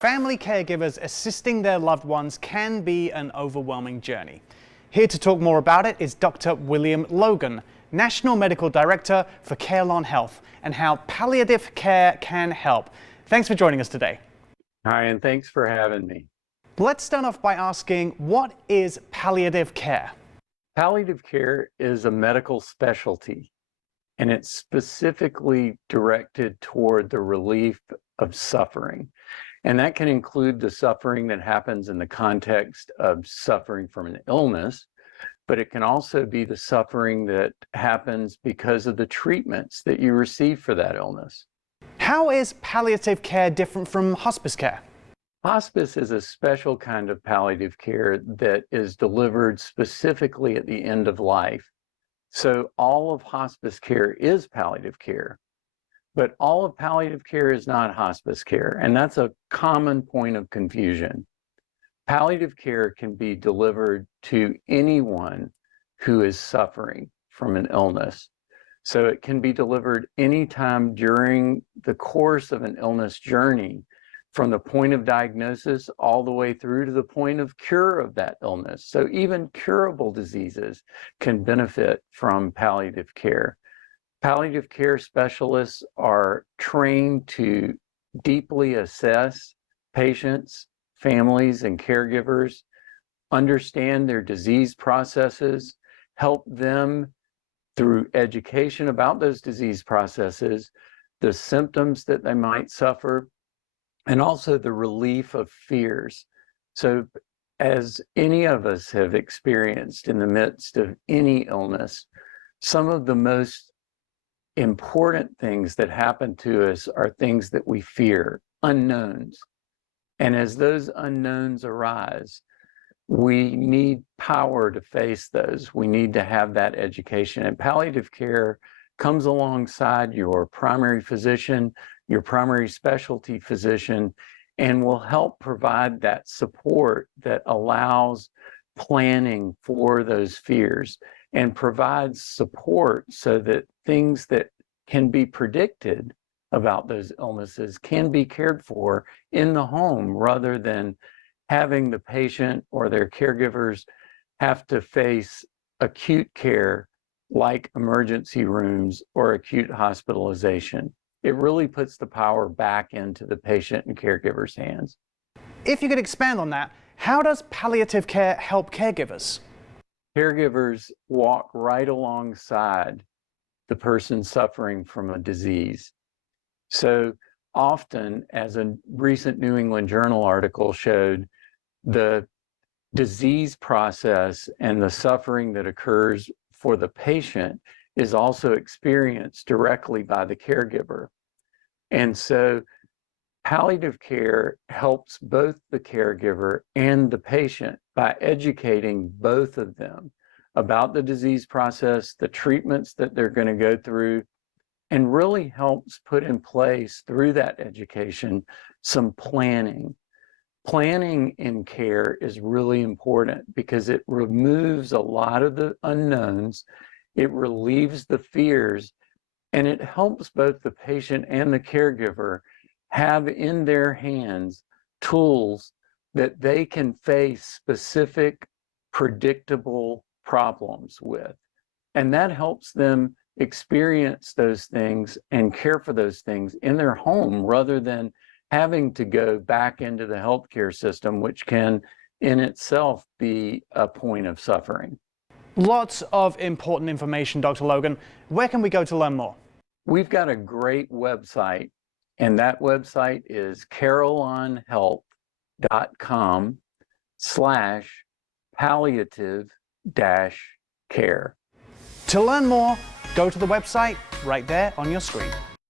Family caregivers assisting their loved ones can be an overwhelming journey. Here to talk more about it is Dr. William Logan, National Medical Director for Carelon Health, and how palliative care can help. Thanks for joining us today. Hi, and thanks for having me. Let's start off by asking, what is palliative care? Palliative care is a medical specialty, and it's specifically directed toward the relief of suffering. And that can include the suffering that happens in the context of suffering from an illness, but it can also be the suffering that happens because of the treatments that you receive for that illness. How is palliative care different from hospice care? Hospice is a special kind of palliative care that is delivered specifically at the end of life. So all of hospice care is palliative care. But all of palliative care is not hospice care, and that's a common point of confusion. Palliative care can be delivered to anyone who is suffering from an illness. So it can be delivered anytime during the course of an illness journey, from the point of diagnosis all the way through to the point of cure of that illness. So even curable diseases can benefit from palliative care. Palliative care specialists are trained to deeply assess patients, families, and caregivers, understand their disease processes, help them through education about those disease processes, the symptoms that they might suffer, and also the relief of fears. So, as any of us have experienced in the midst of any illness, some of the most important things that happen to us are things that we fear, unknowns. And as those unknowns arise, we need power to face those. We need to have that education. And palliative care comes alongside your primary physician, your primary specialty physician, and will help provide that support that allows planning for those fears and provides support so that things that can be predicted about those illnesses can be cared for in the home, rather than having the patient or their caregivers have to face acute care like emergency rooms or acute hospitalization. It really puts the power back into the patient and caregiver's hands. If you could expand on that, how does palliative care help caregivers? Caregivers walk right alongside the person suffering from a disease. So often, as a recent New England Journal article showed, the disease process and the suffering that occurs for the patient is also experienced directly by the caregiver. And so palliative care helps both the caregiver and the patient by educating both of them about the disease process, the treatments that they're going to go through, and really helps put in place through that education some planning. Planning in care is really important because it removes a lot of the unknowns, it relieves the fears, and it helps both the patient and the caregiver have in their hands tools that they can face specific, predictable problems with. And that helps them experience those things and care for those things in their home, rather than having to go back into the healthcare system, which can in itself be a point of suffering. Lots of important information, Dr. Logan. Where can we go to learn more? We've got a great website, and that website is carelonhealth.com/palliative-care. To learn more, go to the website right there on your screen.